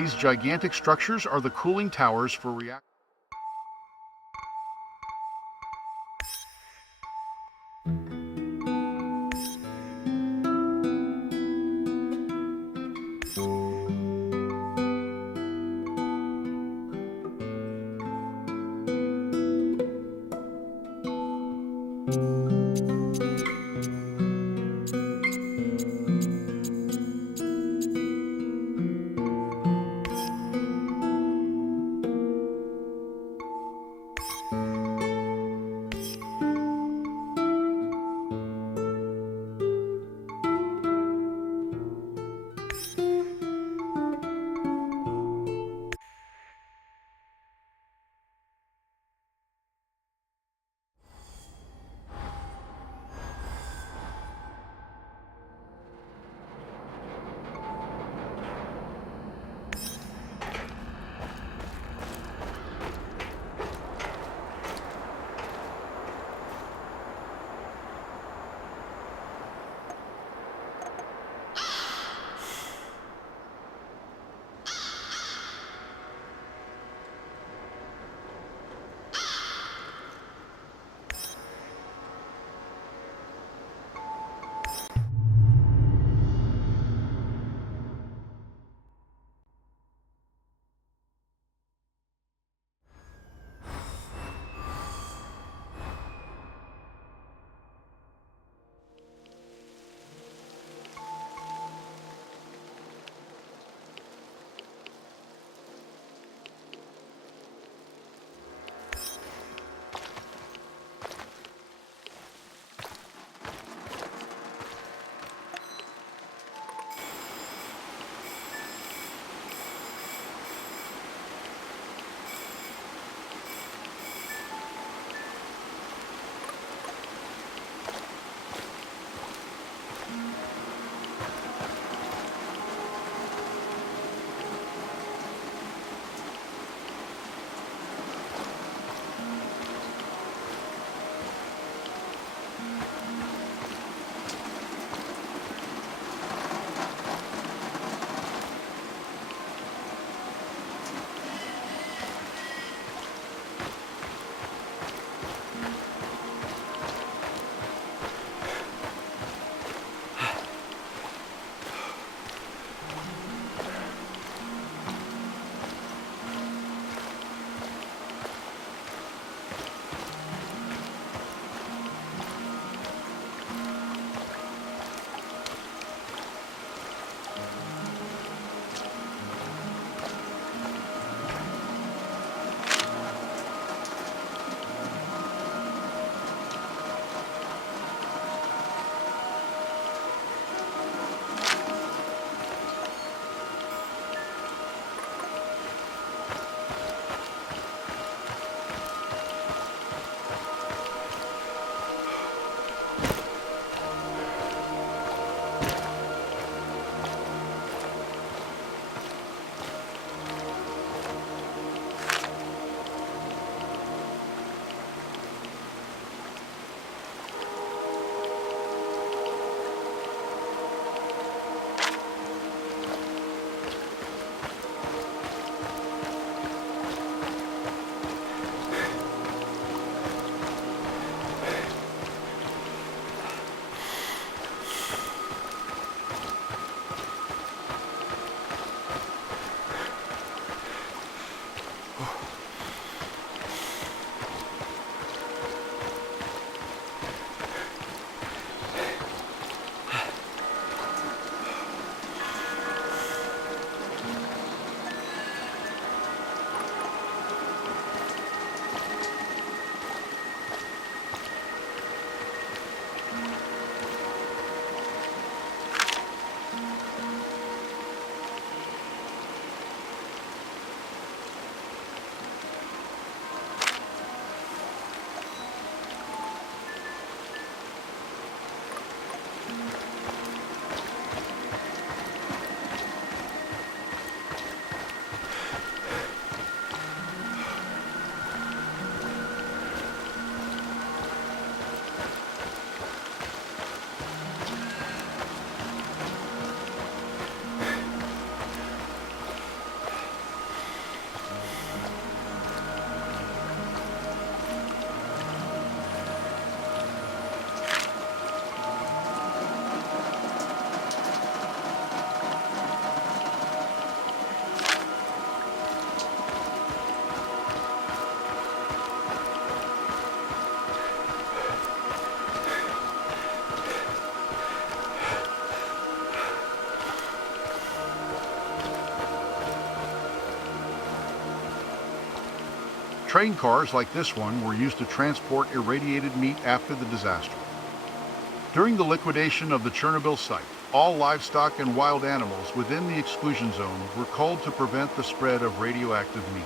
These gigantic structures are the cooling towers for reactors. Train cars like this one were used to transport irradiated meat after the disaster. During the liquidation of the Chernobyl site, all livestock and wild animals within the exclusion zone were culled to prevent the spread of radioactive meat.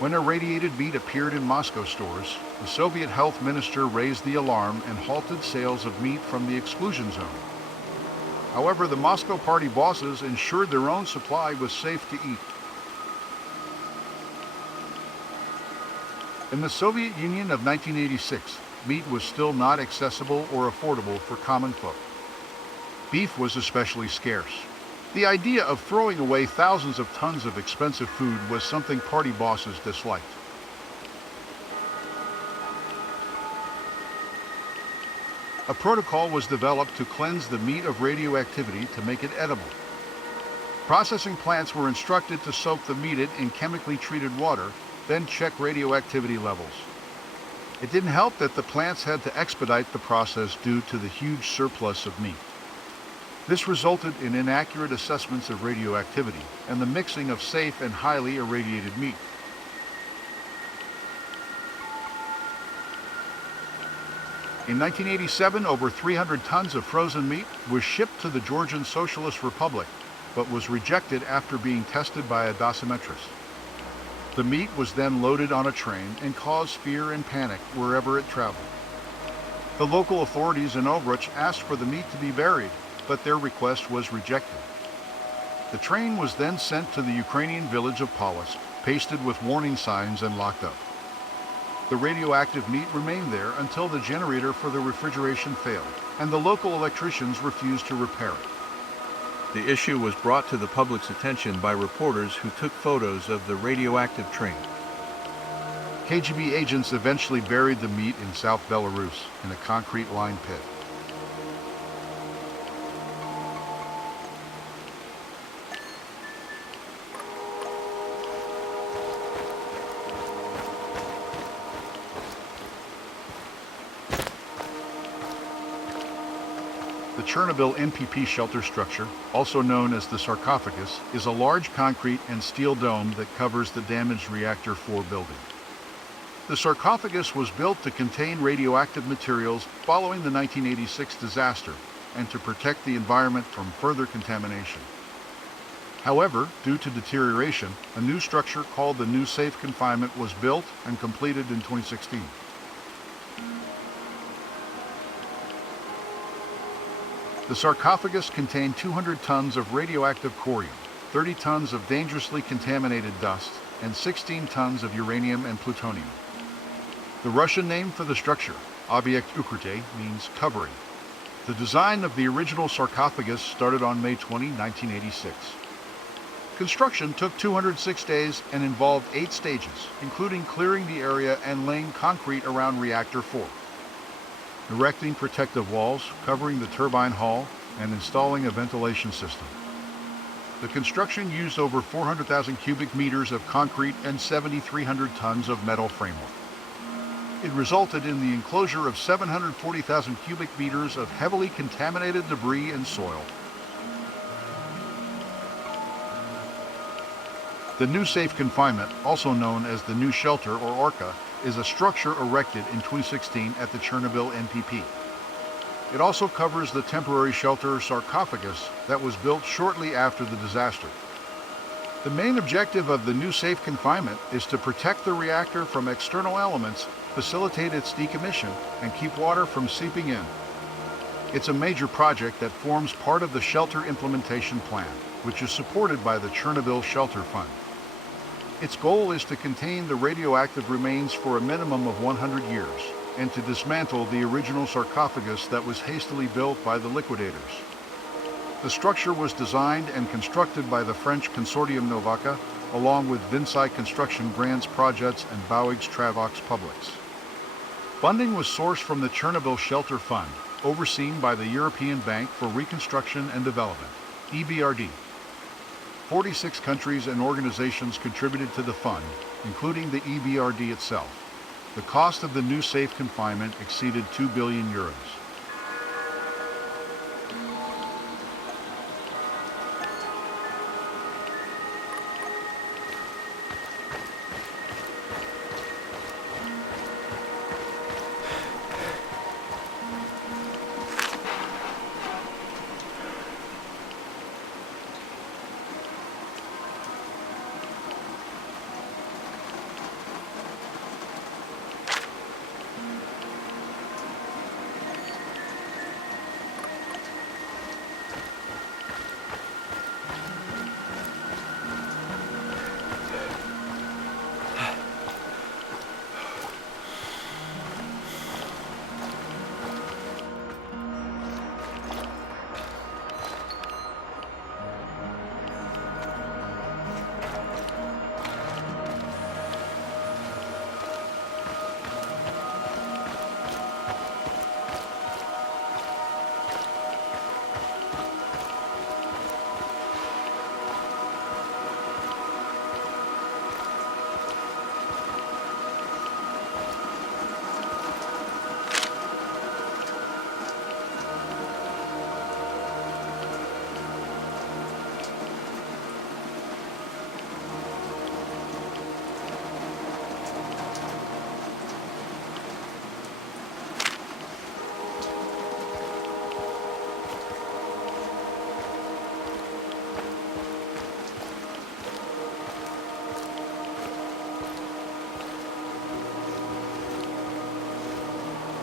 When irradiated meat appeared in Moscow stores, the Soviet health minister raised the alarm and halted sales of meat from the exclusion zone. However, the Moscow party bosses ensured their own supply was safe to eat. In the Soviet Union of 1986, meat was still not accessible or affordable for common folk. Beef was especially scarce. The idea of throwing away thousands of tons of expensive food was something party bosses disliked. A protocol was developed to cleanse the meat of radioactivity to make it edible. Processing plants were instructed to soak the meat in chemically treated water, then check radioactivity levels. It didn't help that the plants had to expedite the process due to the huge surplus of meat. This resulted in inaccurate assessments of radioactivity and the mixing of safe and highly irradiated meat. In 1987, over 300 tons of frozen meat was shipped to the Georgian Socialist Republic, but was rejected after being tested by a dosimetrist. The meat was then loaded on a train and caused fear and panic wherever it traveled. The local authorities in EN+Ru asked for the meat to be buried, but their request was rejected. The train was then sent to the Ukrainian village of Polotsk, pasted with warning signs and locked up. The radioactive meat remained there until the generator for the refrigeration failed, and the local electricians refused to repair it. The issue was brought to the public's attention by reporters who took photos of the radioactive train. KGB agents eventually buried the meat in South Belarus in a concrete-lined pit. The Chernobyl NPP shelter structure, also known as the sarcophagus, is a large concrete and steel dome that covers the damaged Reactor 4 building. The sarcophagus was built to contain radioactive materials following the 1986 disaster and to protect the environment from further contamination. However, due to deterioration, a new structure called the New Safe Confinement was built and completed in 2016. The sarcophagus contained 200 tons of radioactive corium, 30 tons of dangerously contaminated dust, and 16 tons of uranium and plutonium. The Russian name for the structure, Obyekt Ukryte, means covering. The design of the original sarcophagus started on May 20, 1986. Construction took 206 days and involved 8 stages, including clearing the area and laying concrete around Reactor 4. Erecting protective walls, covering the turbine hull, and installing a ventilation system. The construction used over 400,000 cubic meters of concrete and 7,300 tons of metal framework. It resulted in the enclosure of 740,000 cubic meters of heavily contaminated debris and soil. The New Safe Confinement, also known as the New Shelter or ORCA, is a structure erected in 2016 at the Chernobyl NPP. It also covers the temporary shelter sarcophagus that was built shortly after the disaster. The main objective of the New Safe Confinement is to protect the reactor from external elements, facilitate its decommission, and keep water from seeping in. It's a major project that forms part of the Shelter Implementation Plan, which is supported by the Chernobyl Shelter Fund. Its goal is to contain the radioactive remains for a minimum of 100 years and to dismantle the original sarcophagus that was hastily built by the liquidators. The structure was designed and constructed by the French consortium Novaca, along with Vinsai Construction Grants Projects and Bouygues Travaux Publics. Funding was sourced from the Chernobyl Shelter Fund, overseen by the European Bank for Reconstruction and Development, EBRD. 46 countries and organizations contributed to the fund, including the EBRD itself. The cost of the New Safe Confinement exceeded €2 billion.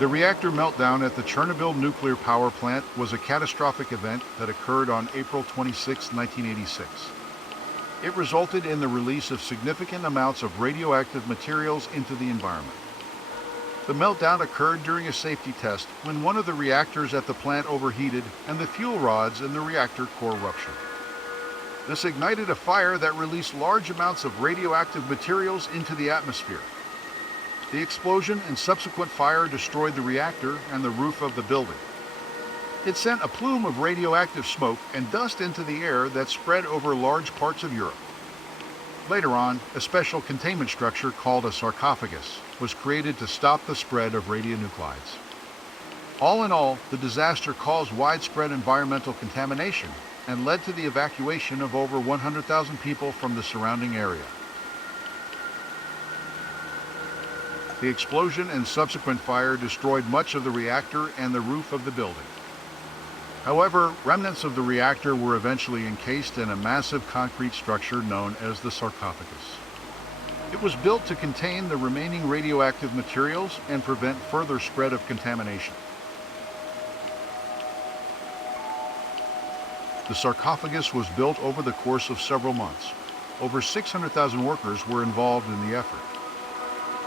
The reactor meltdown at the Chernobyl nuclear power plant was a catastrophic event that occurred on April 26, 1986. It resulted in the release of significant amounts of radioactive materials into the environment. The meltdown occurred during a safety test when one of the reactors at the plant overheated and the fuel rods in the reactor core ruptured. This ignited a fire that released large amounts of radioactive materials into the atmosphere. The explosion and subsequent fire destroyed the reactor and the roof of the building. It sent a plume of radioactive smoke and dust into the air that spread over large parts of Europe. Later on, a special containment structure called a sarcophagus was created to stop the spread of radionuclides. All in all, the disaster caused widespread environmental contamination and led to the evacuation of over 100,000 people from the surrounding area. The explosion and subsequent fire destroyed much of the reactor and the roof of the building. However, remnants of the reactor were eventually encased in a massive concrete structure known as the sarcophagus. It was built to contain the remaining radioactive materials and prevent further spread of contamination. The sarcophagus was built over the course of several months. Over 600,000 workers were involved in the effort.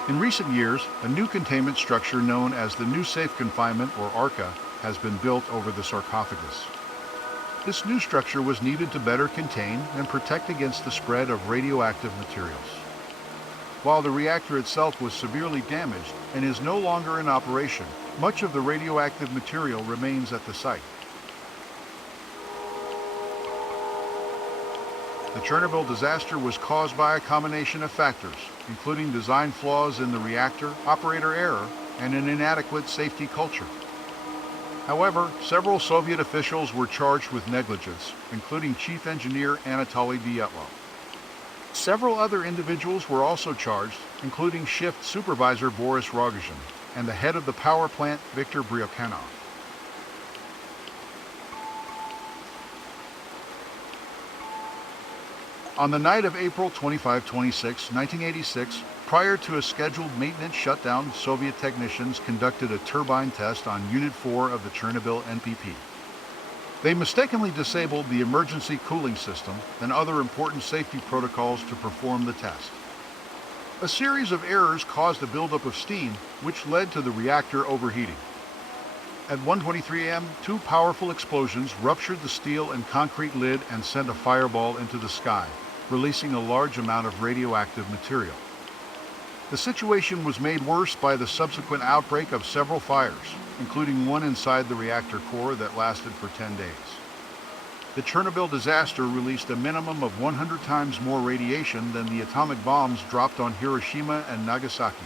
In recent years, a new containment structure known as the New Safe Confinement, or ARCA, has been built over the sarcophagus. This new structure was needed to better contain and protect against the spread of radioactive materials. While the reactor itself was severely damaged and is no longer in operation, much of the radioactive material remains at the site. The Chernobyl disaster was caused by a combination of factors, including design flaws in the reactor, operator error, and an inadequate safety culture. However, several Soviet officials were charged with negligence, including Chief Engineer Anatoly Dyatlo. Several other individuals were also charged, including Shift Supervisor Boris Rogozhin and the head of the power plant, Viktor Bryukhanov. On the night of April 25-26, 1986, prior to a scheduled maintenance shutdown, Soviet technicians conducted a turbine test on Unit 4 of the Chernobyl NPP. They mistakenly disabled the emergency cooling system and other important safety protocols to perform the test. A series of errors caused a buildup of steam, which led to the reactor overheating. At 1:23 a.m., two powerful explosions ruptured the steel and concrete lid and sent a fireball into the sky, releasing a large amount of radioactive material. The situation was made worse by the subsequent outbreak of several fires, including one inside the reactor core that lasted for 10 days. The Chernobyl disaster released a minimum of 100 times more radiation than the atomic bombs dropped on Hiroshima and Nagasaki.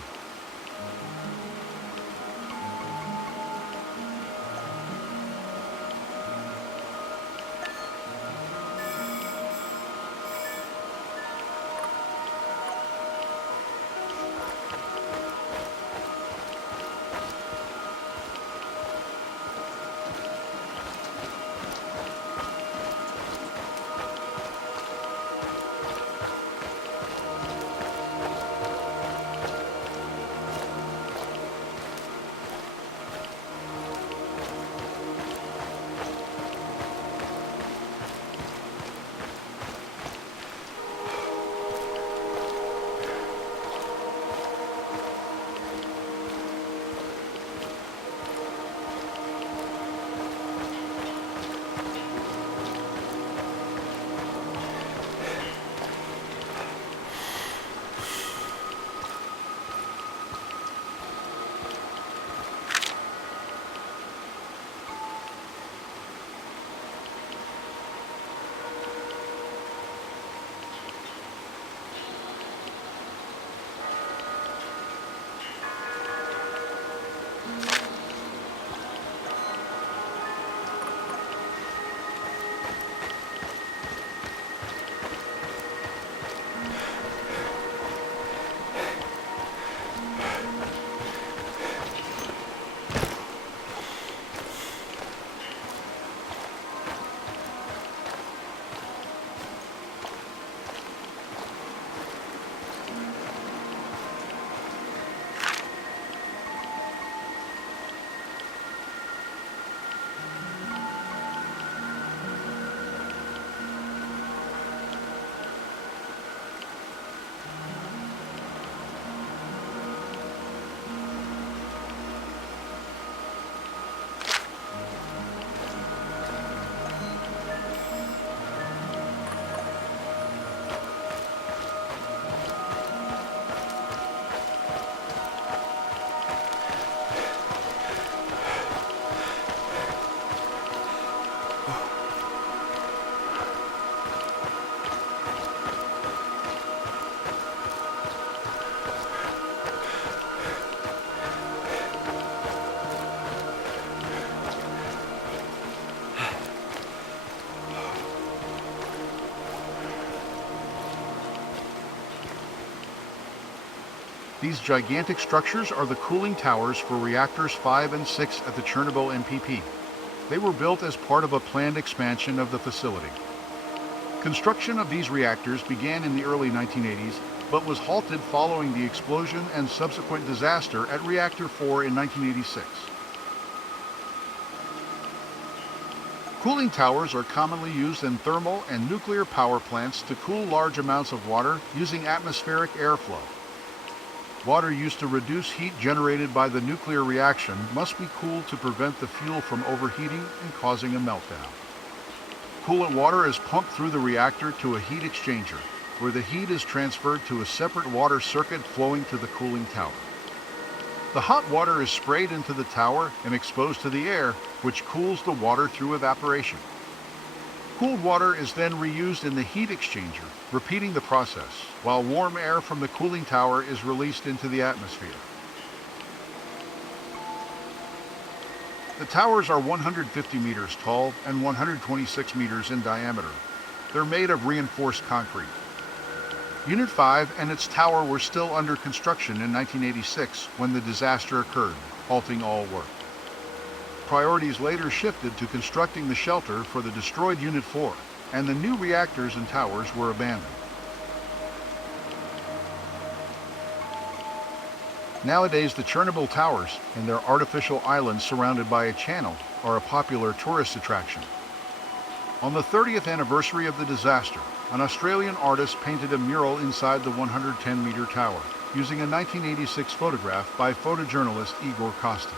These gigantic structures are the cooling towers for reactors 5 and 6 at the Chernobyl NPP. They were built as part of a planned expansion of the facility. Construction of these reactors began in the early 1980s, but was halted following the explosion and subsequent disaster at Reactor 4 in 1986. Cooling towers are commonly used in thermal and nuclear power plants to cool large amounts of water using atmospheric airflow. Water used to reduce heat generated by the nuclear reaction must be cooled to prevent the fuel from overheating and causing a meltdown. Coolant water is pumped through the reactor to a heat exchanger, where the heat is transferred to a separate water circuit flowing to the cooling tower. The hot water is sprayed into the tower and exposed to the air, which cools the water through evaporation. Cooled water is then reused in the heat exchanger, repeating the process, while warm air from the cooling tower is released into the atmosphere. The towers are 150 meters tall and 126 meters in diameter. They're made of reinforced concrete. Unit 5 and its tower were still under construction in 1986 when the disaster occurred, halting all work. Priorities later shifted to constructing the shelter for the destroyed Unit 4, and the new reactors and towers were abandoned. Nowadays, the Chernobyl towers and their artificial islands surrounded by a channel are a popular tourist attraction. On the 30th anniversary of the disaster, an Australian artist painted a mural inside the 110-meter tower, using a 1986 photograph by photojournalist Igor Costa.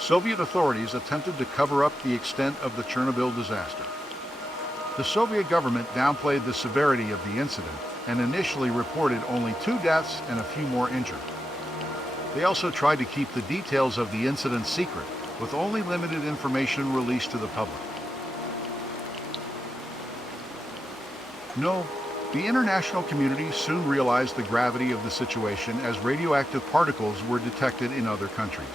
Soviet authorities attempted to cover up the extent of the Chernobyl disaster. The Soviet government downplayed the severity of the incident and initially reported only 2 deaths and a few more injured. They also tried to keep the details of the incident secret, with only limited information released to the public. No, the international community soon realized the gravity of the situation as radioactive particles were detected in other countries.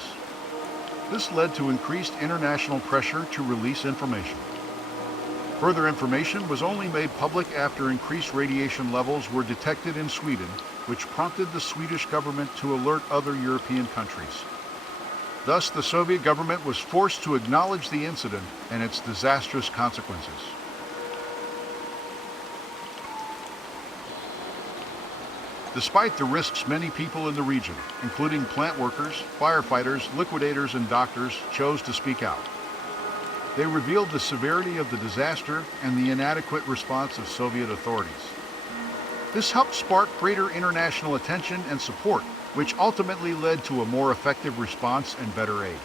This led to increased international pressure to release information. Further information was only made public after increased radiation levels were detected in Sweden, which prompted the Swedish government to alert other European countries. Thus, the Soviet government was forced to acknowledge the incident and its disastrous consequences. Despite the risks, many people in the region, including plant workers, firefighters, liquidators, and doctors, chose to speak out. They revealed the severity of the disaster and the inadequate response of Soviet authorities. This helped spark greater international attention and support which ultimately led to a more effective response and better aid.